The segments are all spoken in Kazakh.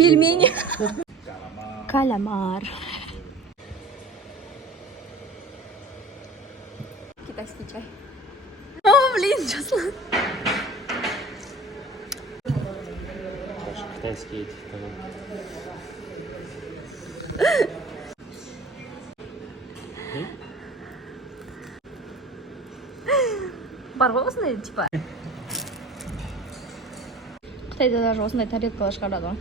Пельмени. Кальмар. Китайский чай. О, блин, сейчас. Китайские эти там. Морозные, типа. Қытайда даже осындай тарелкалар шығарады ғой.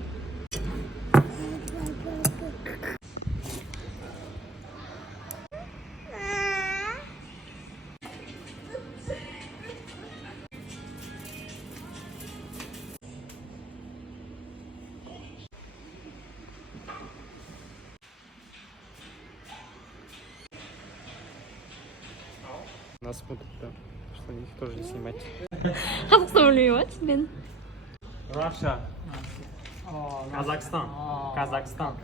Нас смотрят, да. Что их тоже не снимать. Қазақстан білмеймін мен. Russia. Казахстан. Казахстан.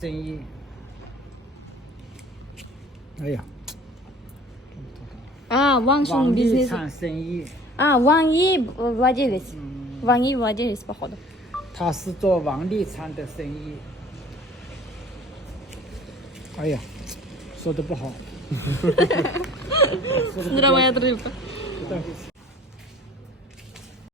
生意。哎呀， А, Ван Шун 网地 бизнес. 产生意， А, Ван И владелец. Ван И владелец, походу. 他是做房地产的生意。哎呀，说的不好。 Здравая отрывка. 对不起。